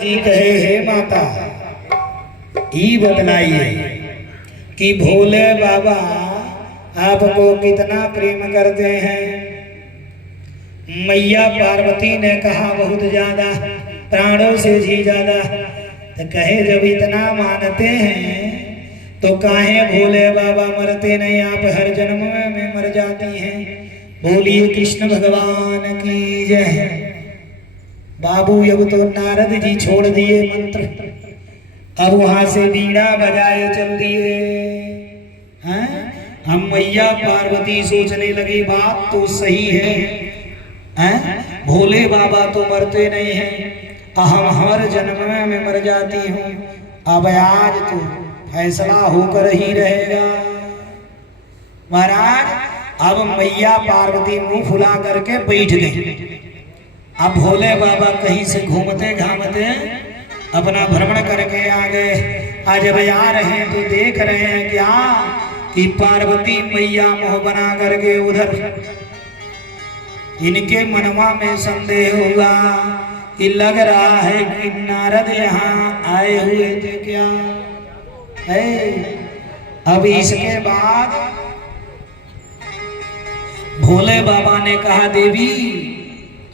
जी कहे हे माता ई बतलाइए कि भोले बाबा आपको कितना प्रेम करते हैं। मैया पार्वती ने कहा बहुत ज्यादा, प्राणों से भी ज्यादा। तो कहे जब इतना मानते हैं तो काहे भोले बाबा मरते नहीं, आप हर जन्म में मर जाती हैं। बोलिए कृष्ण भगवान की जय। बाबू अब तो नारद जी छोड़ दिए मंत्र, अब वहां से बीड़ा बजाए चल दिए हैं। हम मैया पार्वती सोचने लगे बात तो सही है, हैं? भोले बाबा तो मरते नहीं हैं, हम हर जन्म में मर जाती हूँ। अब आज तो फैसला होकर ही रहेगा महाराज। अब मैया पार्वती मुंह फुला करके बैठ गई। अब भोले बाबा कहीं से घूमते घामते अपना भ्रमण करके आ गए। आज जब आ रहे हैं तो देख रहे हैं क्या कि पार्वती मैया मुंह बना करके उधर। इनके मनवा में संदेह हुआ कि लग रहा है कि नारद यहाँ आए हुए थे क्या है। अब इसके बाद भोले बाबा ने कहा देवी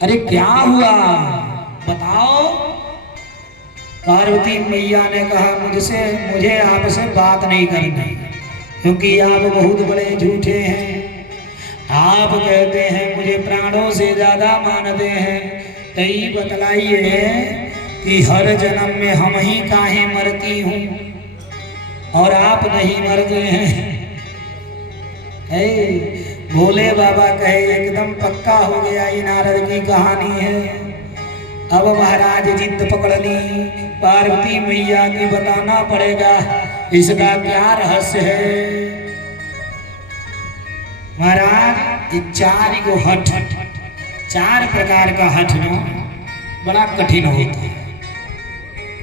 अरे क्या हुआ बताओ। पार्वती मैया ने कहा मुझे आपसे बात नहीं करनी, क्योंकि आप बहुत बड़े झूठे हैं। आप कहते हैं मुझे प्राणों से ज्यादा मानते हैं, तो ये बतलाइए कि हर जन्म में हम ही काहे मरती हूँ और आप नहीं मरते हैं। भोले बाबा कहे एकदम पक्का हो गया, ये नारद की कहानी है। अब महाराज जिद पकड़ ली, पार्वती मैया की बताना पड़ेगा इसका क्या रहस्य है। महाराज चार को हठ, चार प्रकार का हठ नो बड़ा कठिन होता है।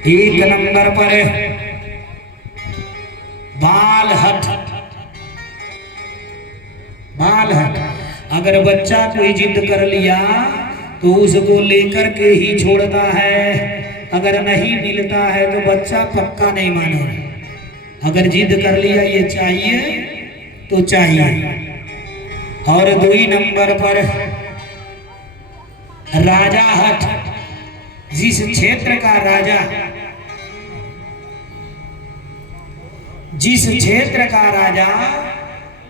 एक नंबर पर बाल हठ। बाल हट, अगर बच्चा कोई जिद कर लिया तो उसको लेकर के ही छोड़ता है। अगर नहीं मिलता है तो बच्चा पक्का नहीं मानेगा। अगर जिद कर लिया ये चाहिए तो चाहिए। और 2 नंबर पर राजा हट। जिस क्षेत्र का राजा, जिस क्षेत्र का राजा,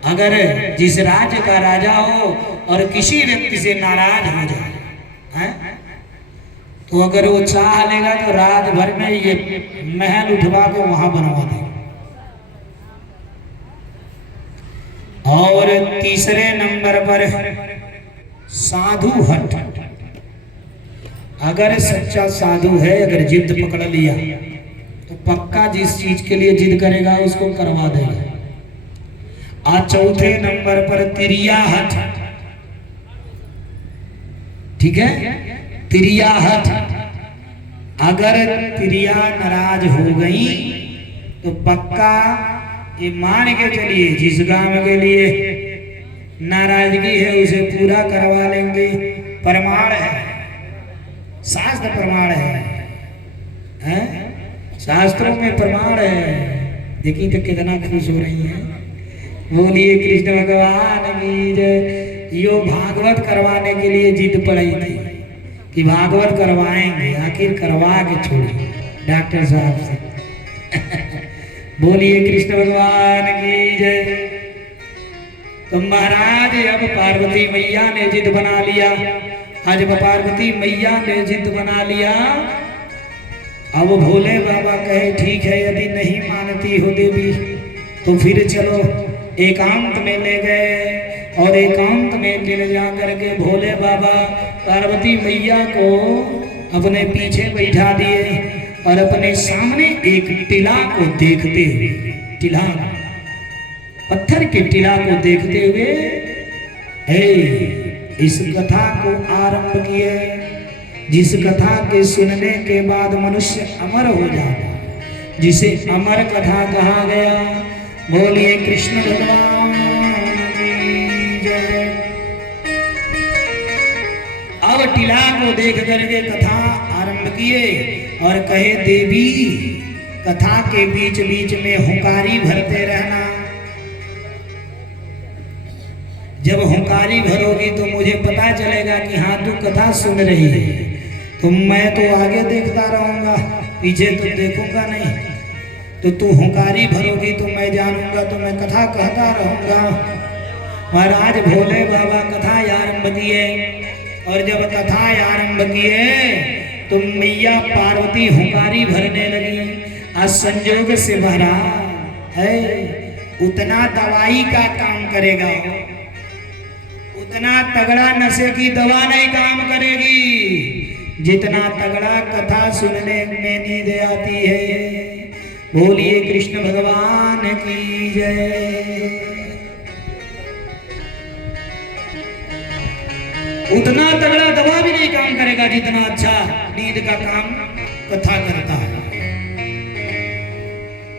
अगर जिस राज्य का राजा हो और किसी व्यक्ति से नाराज हो जाए हैं? तो अगर वो चाह लेगा तो राज भर में ये महल उठवा के वहां बनवा देगा। और तीसरे नंबर पर साधु हट। अगर सच्चा साधु है, अगर जिद पकड़ लिया तो पक्का जिस चीज के लिए जिद करेगा उसको करवा देगा। और चौथे नंबर पर तिरिया हठ। ठीक है, तिरिया हठ। अगर तिरिया नाराज हो गई तो पक्का ये मान के चलिए जिस काम के लिए नाराजगी है उसे पूरा करवा लेंगे। प्रमाण है, शास्त्र प्रमाण है, शास्त्रों में प्रमाण है। देखिए तो कितना खुश हो रही है। बोलिए कृष्ण भगवान की जय। यो भागवत करवाने के लिए जिद पड़ी थी कि भागवत करवाएंगे, आखिर करवा के छोड़िए डॉक्टर साहब से। बोलिए कृष्ण भगवान की जय। तो महाराज अब पार्वती मैया ने जिद बना लिया। आज पार्वती मैया ने जिद बना लिया। अब भोले बाबा कहे ठीक है, यदि नहीं मानती हो देवी तो फिर चलो। एकांत में ले गए और एकांत में ले जा करके भोले बाबा पार्वती मैया को अपने पीछे बैठा दिए और अपने सामने एक टीला को देखते हुए, टीला पत्थर के टीला को देखते हुए इस कथा को आरंभ किए, जिस कथा के सुनने के बाद मनुष्य अमर हो जाता, जिसे अमर कथा कहा गया। बोलिए कृष्ण भगवान की जय। अब टीला को देख करके कथा आरंभ किए और कहे देवी कथा के बीच बीच में हुंकारी भरते रहना। जब हुंकारी भरोगी तो मुझे पता चलेगा कि हाँ तू कथा सुन रही है, तो मैं तो आगे देखता रहूंगा, पीछे तो देखूंगा नहीं। तो तू हुंकारी भरोगी तो मैं जानूंगा, तो मैं कथा कहता रहूंगा। महाराज भोले बाबा कथा आरंभ किए, और जब कथा आरंभ किए तो मैया पार्वती हुंकारी भरने लगी। आज संजोग से महाराज है उतना दवाई का काम करेगा, उतना तगड़ा नशे की दवा नहीं काम करेगी जितना तगड़ा कथा सुनने में नींद आती है। बोलिए कृष्ण भगवान की जय। उतना तगड़ा दवा भी नहीं काम करेगा जितना अच्छा नींद का काम कथा करता है।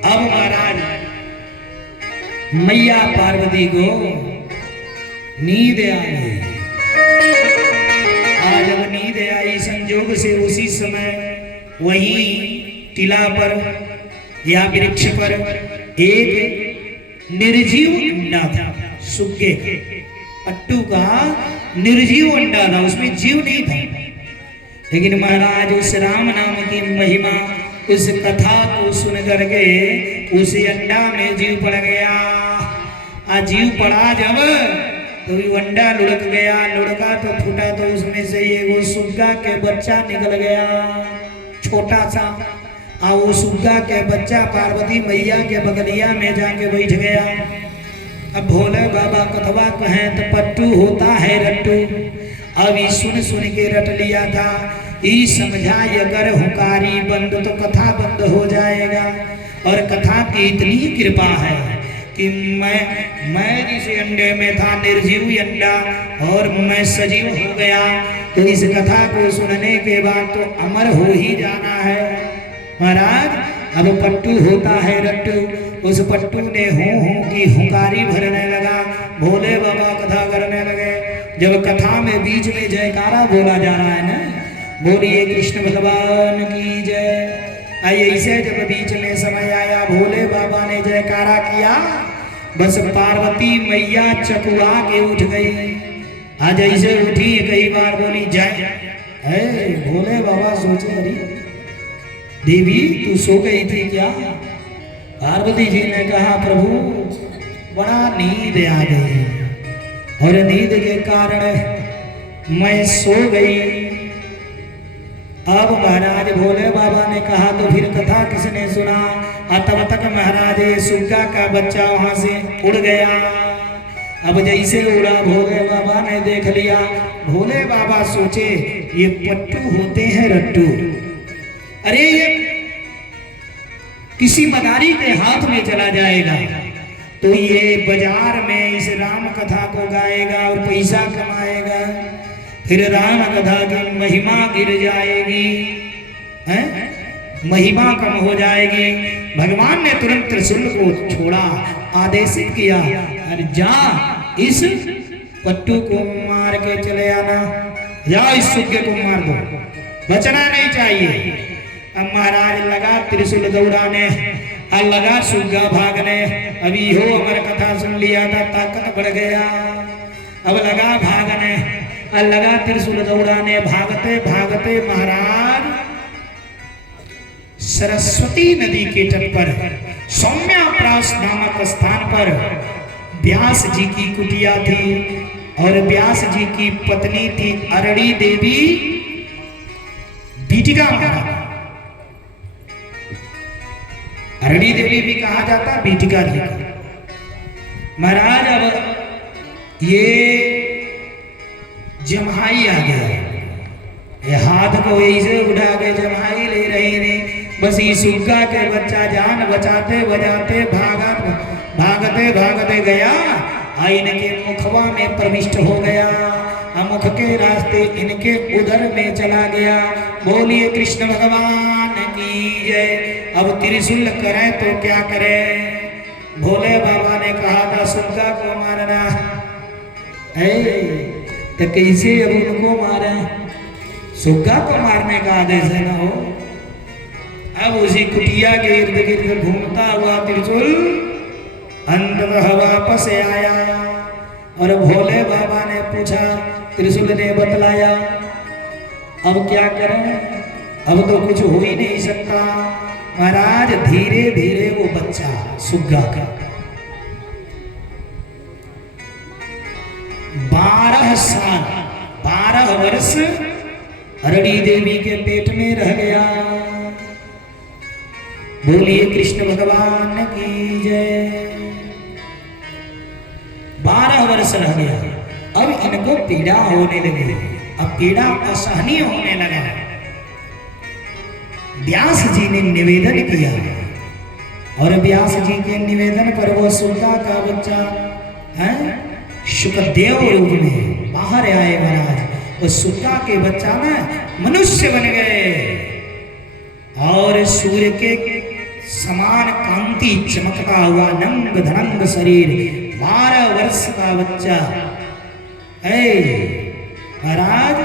अब महाराज मैया पार्वती को नींद आ गई। आज जब नींद आई संजोग से उसी समय वही टीला पर या वृक्ष पर एक निर्जीव अंडा था, सुग्गे पट्टू का निर्जीव अंडा था, उसमें जीव नहीं था। लेकिन महाराज उस राम नाम की महिमा, उस कथा को सुन करके उस अंडा में जीव पड़ गया। जीव पड़ा जब तो वो अंडा लुढ़क गया, लुढ़का तो फूटा, तो उसमें से वो सुग्गा के बच्चा निकल गया छोटा सा। वो सुग्गा के बच्चा पार्वती मैया के बगलिया में जाके बैठ गया। अब भोले बाबा कथवा कहें तो पट्टू होता है रट्टू। अब ये सुन सुन के रट लिया था, ये समझा अगर हुंकारी बंद तो कथा बंद हो जाएगा। और कथा की इतनी कृपा है कि मैं जिस अंडे में था निर्जीव अंडा और मैं सजीव हो गया, तो इस कथा को सुनने के बाद तो अमर हो ही जाना है। महाराज अब पट्टू होता है रट्टू, उस पट्टू ने हूँ की हुंकारी भरने लगा, भोले बाबा कथा करने लगे। जब कथा में बीच में जयकारा बोला जा रहा है ना, बोलिए कृष्ण भगवान की जय। ऐसे जब बीच में समय आया भोले बाबा ने जयकारा किया, बस पार्वती मैया चकुआ के उठ गई। आज ऐसे उठी कई बार बोली जय। भोले बाबा सोचे अरे देवी तू सो गई थी क्या? पार्वती जी ने कहा प्रभु बड़ा नींद आ गई और नींद के कारण मैं सो गई। अब महाराज भोले बाबा ने कहा तो फिर कथा किसने सुना? तब तक महाराज सुग्गा का बच्चा वहां से उड़ गया। अब जैसे उड़ा भोले बाबा ने देख लिया। भोले बाबा सोचे ये पट्टू होते हैं रट्टू, अरे ये किसी मदारी के हाथ में चला जाएगा तो ये बाजार में इस राम कथा को गाएगा और पैसा कमाएगा, फिर राम कथा की महिमा गिर जाएगी, हैं? महिमा कम हो जाएगी। भगवान ने तुरंत त्रिशूल को छोड़ा, आदेशित किया अरे जा इस पट्टू को मार के चले आना, या इस सुग्गे को मार दो, बचना नहीं चाहिए। अब महाराज लगा त्रिशूल दौड़ाने, लगा सुग्गा भागने। अभी हो अमर कथा सुन लिया था, ताकत बढ़ गया। अब लगा भागने, लगा त्रिशूल दौड़ाने। भागते भागते महाराज सरस्वती नदी के तट पर सौम्याप्रास नामक स्थान पर व्यास जी की कुटिया थी और व्यास जी की पत्नी थी अरड़ी देवी बीटिका महाराज। अरड़ी देवी भी कहा जाता बीटिका जी महाराज। अब ये जम्हाई आ गया, ये हाथ को ऐसे उठा के जम्हाई ले रही ने। बस ये सुग्गा के बच्चा जान बचाते बजाते भागते भागते गया, इनके मुखवा में प्रविष्ट हो गया, मुख के रास्ते इनके उधर में चला गया। बोलिए कृष्ण भगवान की जय। अब त्रिशूल करें तो क्या करें? भोले बाबा ने कहा था सुग्गा को मारना तो कैसे अब उनको मारे? सुग्गा को मारने का आदेश है ना हो, अब उसी कुटिया के इर्द गिर्द घूमता हुआ त्रिशूल अंततः वापस आया और भोले बाबा ने पूछा, त्रिशूल ने बतलाया अब क्या करें, अब तो कुछ हो ही नहीं सकता। महाराज धीरे धीरे वो बच्चा सुग्गा का 12 साल 12 वर्ष अरड़ी देवी के पेट में रह गया। बोलिए कृष्ण भगवान की जय। 12 वर्ष रह गया। अब इनको पीड़ा होने लगी, अब पीड़ा असहनीय होने लगा। व्यास जी ने निवेदन किया और व्यास जी के निवेदन पर वो सुग्गा का बच्चा है शुकदेव रूप में बाहर आए। महाराज वो सुग्गा के बच्चा ना मनुष्य बन गए और सूर्य के समान कांति चमकता हुआ नंग धनंग शरीर 12 वर्ष का बच्चा है। महाराज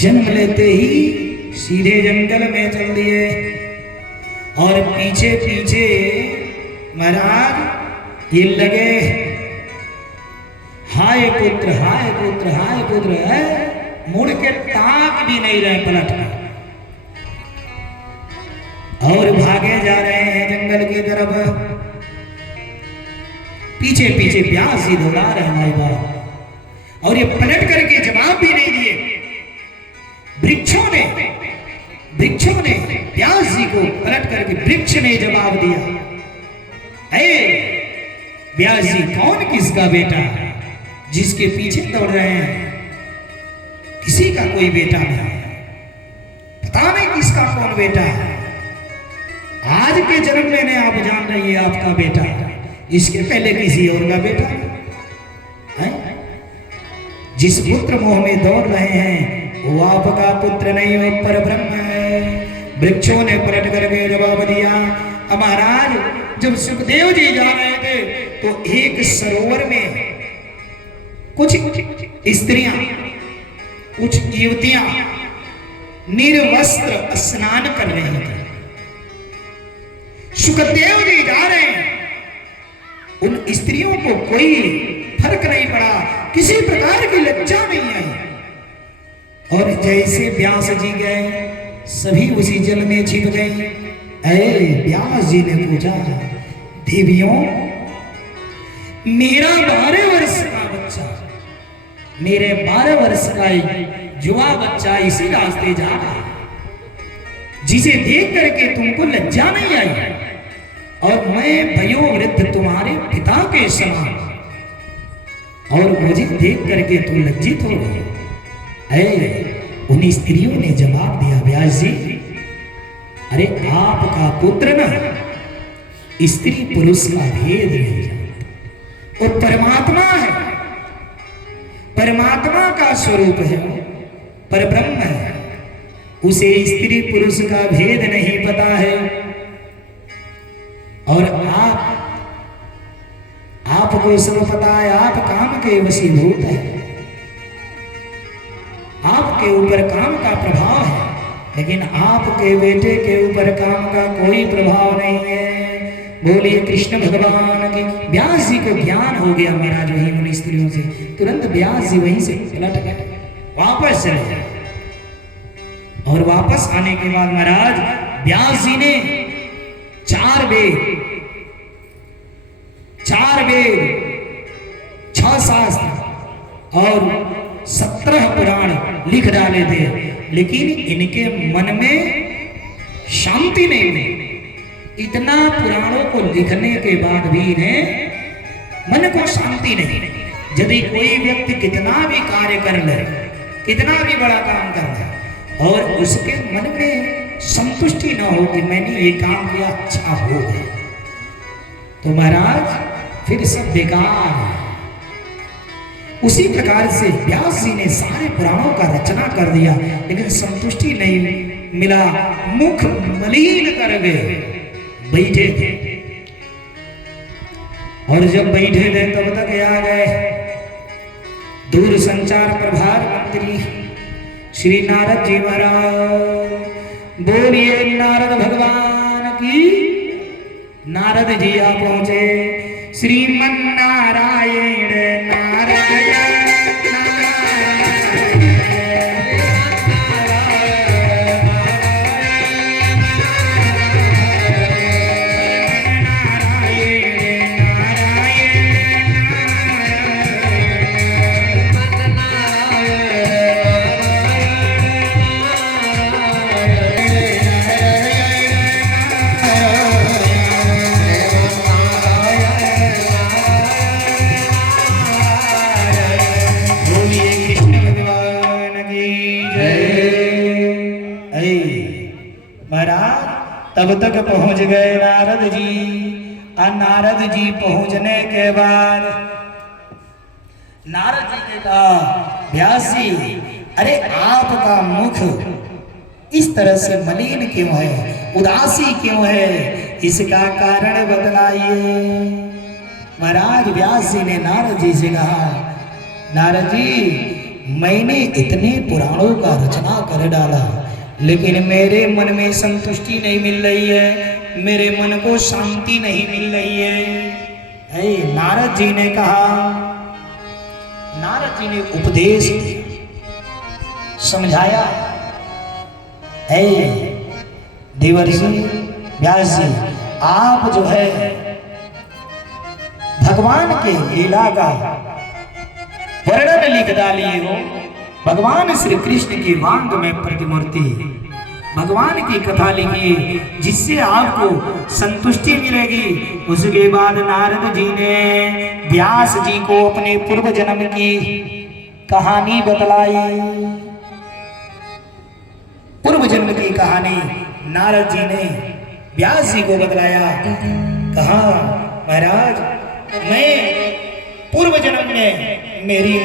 जन्म लेते ही सीधे जंगल में चल दिए और पीछे पीछे महाराज ये लगे, हाय पुत्र हाय पुत्र हाय पुत्र है। मुड़ के ताक भी नहीं रहे पलट कर और भागे जा रहे हैं जंगल की तरफ। पीछे पीछे व्यास जी दौड़ा रहे हैं भाई बाप और ये पलट करके जवाब भी नहीं दिए। वृक्षों ने व्यास जी को पलट करके वृक्ष ने जवाब दिया, व्यास जी कौन किसका बेटा है जिसके पीछे दौड़ रहे हैं? किसी का कोई बेटा नहीं, पता नहीं किसका कौन बेटा है। आज के जन्म में आप जान रही है आपका बेटा, इसके पहले किसी और का बेटा है। जिस पुत्र मोह में दौड़ रहे हैं वो आपका पुत्र नहीं, वो पर ब्रह्म है। वृक्षों ने पलट करके जवाब दिया। महाराज जब सुखदेव जी जा रहे थे तो एक सरोवर में कुछ स्त्रियां कुछ युवतियां निर्वस्त्र स्नान कर रही थी। सुखदेव जी जा रहे हैं, उन स्त्रियों को कोई फर्क नहीं पड़ा, किसी प्रकार की लज्जा नहीं आई और जैसे व्यास जी गए सभी उसी जल में छिप गए। व्यास जी ने पूछा, देवियों मेरा 12 वर्ष का बच्चा, मेरे 12 वर्ष का युवा बच्चा इसी रास्ते जा रहा है, जिसे देख करके तुमको लज्जा नहीं आई और मैं वयोवृद्ध तुम्हारे पिता के समान और मुझे देख करके तू लज्जित हो गई। उन स्त्रियों ने जवाब दिया, व्यास जी अरे आपका पुत्र ना स्त्री पुरुष का भेद नहीं जानता, वो परमात्मा है, परमात्मा का स्वरूप है, पर ब्रह्म है, उसे स्त्री पुरुष का भेद नहीं पता है। और आपको सब पता है, आप काम के वशीभूत है, आपके ऊपर काम का प्रभाव है, लेकिन आपके बेटे के ऊपर काम का कोई प्रभाव नहीं है। बोलिए कृष्ण भगवान की। व्यास जी को ज्ञान हो गया महाराज वहीं उन स्त्रियों से, तुरंत व्यास जी वहीं से पलट गए, वापस चले गए। और वापस आने के बाद महाराज व्यास जी ने 4 वेद 6 शास्त्र और 17 पुराण लिख डाले थे, लेकिन इनके मन में शांति नहीं हुई। इतना पुराणों को लिखने के बाद भी इन्हें मन को शांति नहीं। यदि कोई व्यक्ति कितना भी कार्य कर ले, कितना भी बड़ा काम कर ले और उसके मन में संतुष्टि न हो कि मैंने ये काम किया अच्छा हो गया, तो महाराज फिर सब बेकार है। उसी प्रकार से व्यास जी ने सारे पुराणों का रचना कर दिया, लेकिन संतुष्टि नहीं मिला, मुख मलिन कर गए, बैठे थे। और जब बैठे थे तब तक आ गए दूर संचार प्रभार मंत्री श्री नारद जी महाराज। बोलिए नारद भगवान की। नारद जी आ पहुंचे श्रीमन नारायण नारद तब तक पहुंच गए नारद जी। और नारद जी पहुंचने के बाद नारद जी ने कहा व्यास जी, अरे आपका मुख इस तरह से मलिन क्यों है, उदासी क्यों है, इसका कारण बतलाइए। महाराज व्यास जी ने नारद जी से कहा नारद जी, मैंने इतने पुराणों का रचना कर डाला लेकिन मेरे मन में संतुष्टि नहीं मिल रही है, मेरे मन को शांति नहीं मिल रही है। नारद जी ने कहा, नारद जी ने उपदेश समझाया, देवर्षि व्यास जी, आप जो है भगवान के लीला का वर्णन लिख डालिए हो। भगवान श्री कृष्ण की वांग में प्रतिमूर्ति भगवान की कथा लिखिए जिससे आपको संतुष्टि मिलेगी। उसके बाद नारद जी ने व्यास जी को अपने पूर्व जन्म की कहानी बतलाई। पूर्व जन्म की कहानी नारद जी ने व्यास जी को बतलाया। कहा महाराज, मैं पूर्व जन्म में मेरी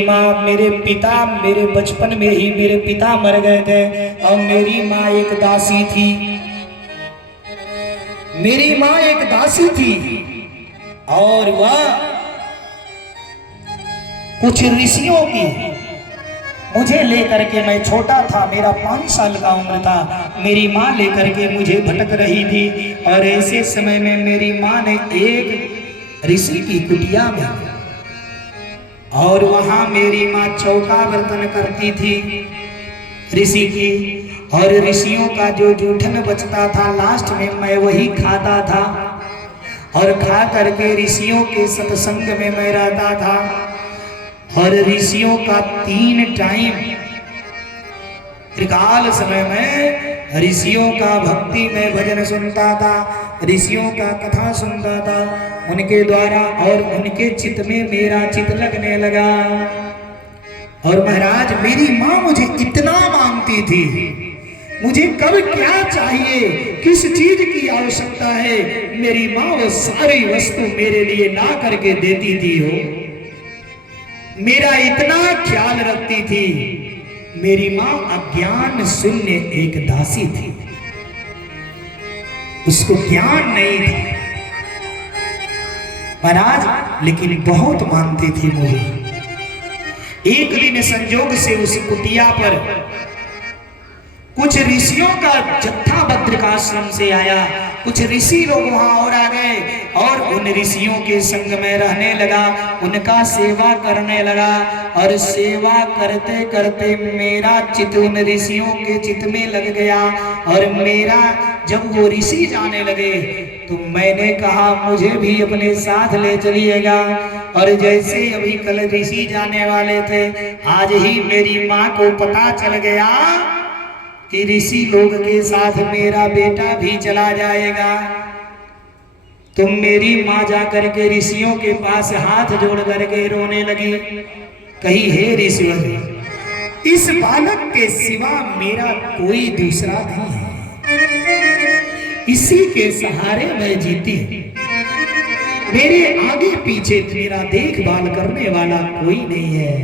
माँ मेरे पिता, मेरे बचपन में ही मेरे पिता मर गए थे और मेरी माँ एक दासी थी। मेरी माँ एक दासी थी और वह कुछ ऋषियों की मुझे लेकर के, मैं छोटा था, मेरा 5 साल का उम्र था, मेरी माँ लेकर के मुझे भटक रही थी और ऐसे समय में मेरी माँ ने एक ऋषि की कुटिया में, और वहां मेरी माँ चौका बर्तन करती थी ऋषि की, और ऋषियों का जो जूठन बचता था लास्ट में मैं वही खाता था और खा करके ऋषियों के सत्संग में मैं रहता था और ऋषियों का 3 टाइम त्रिकाल समय में ऋषियों का भक्ति में भजन सुनता था, ऋषियों का कथा सुनता था उनके द्वारा, और उनके चित्त में मेरा चित्त लगने लगा। और महाराज, मेरी माँ मुझे इतना मांगती थी, मुझे कब क्या चाहिए, किस चीज की आवश्यकता है, मेरी माँ वो सारी वस्तु मेरे लिए ला करके देती थी हो, मेरा इतना ख्याल रखती थी। मेरी माँ अज्ञान शून्य एक दासी थी, उसको ज्ञान नहीं था महाराज, लेकिन बहुत मानती थी मुझे। एक दिन संजोग से उस कुटिया पर कुछ ऋषियों का जत्था बद्रिकाश्रम से आया। कुछ ऋषि लोग वहां और आ गए और उन ऋषियों के संग में रहने लगा, उनका सेवा करने लगा। और सेवा करते करते मेरा चित्त उन ऋषियों के चित्त में लग गया। और मेरा जब वो ऋषि जाने लगे तो मैंने कहा मुझे भी अपने साथ ले चलिएगा। और जैसे अभी कल ऋषि जाने वाले थे, आज ही मेरी माँ को पता चल गया कि ऋषि लोग के साथ मेरा बेटा भी चला जाएगा। तो मेरी माँ जाकर के ऋषियों के पास हाथ जोड़ करके रोने लगी, कही हे ऋषिवर, इस बालक के सिवा मेरा कोई दूसरा नहीं है, इसी के सहारे मैं जीती, मेरे आगे पीछे मेरा देखभाल करने वाला कोई नहीं है।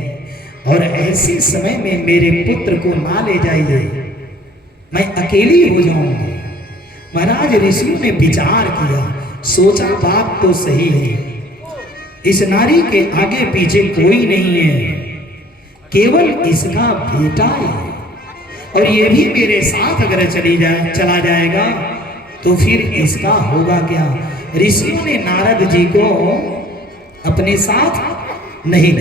और ऐसे समय में मेरे पुत्र को ना ले जाइए, मैं अकेली हो जाऊंगी। महाराज, ऋषियों ने विचार किया, सोचा बात तो सही है, इस नारी के आगे पीछे कोई नहीं है, केवल इसका बेटा है। और ये भी मेरे साथ अगर चला जाएगा तो फिर इसका होगा क्या। ऋषियों ने नारद जी को अपने साथ नहीं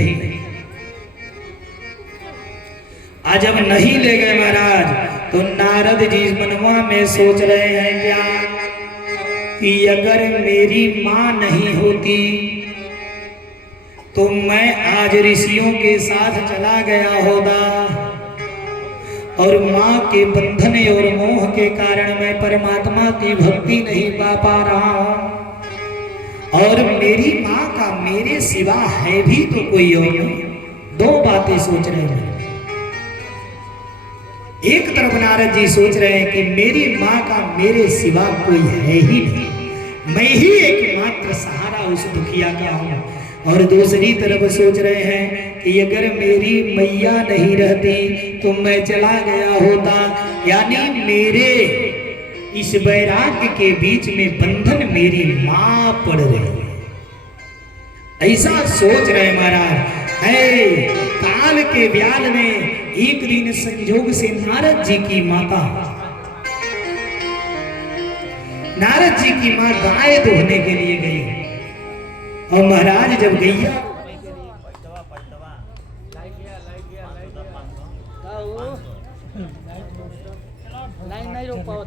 आज जब नहीं ले गए महाराज, तो नारद जी मनवा में सोच रहे हैं क्या कि अगर मेरी मां नहीं होती तो मैं आज ऋषियों के साथ चला गया होता, और मां के बंधन और मोह के कारण मैं परमात्मा की भक्ति नहीं पा रहा हूं, और मेरी मां का मेरे सिवा है भी तो कोई और नहीं। दो बातें सोच रहे हैं। एक तरफ नारद जी सोच रहे हैं कि मेरी मां का मेरे सिवा कोई है ही नहीं, मैं ही एकमात्र सहारा उस दुखिया का हूं, और दूसरी तरफ सोच रहे हैं कि अगर मेरी मैया नहीं रहती तो मैं चला गया होता, यानी मेरे इस वैराग्य के बीच में बंधन मेरी मां पड़ रही है। ऐसा सोच रहे महाराज। काल के व्याल में एक दिन संयोग से नारद जी की माता, नारद जी की मां गाय दोहने के लिए गई, और महाराज जब गैया लाइन नहीं रोक पाओ।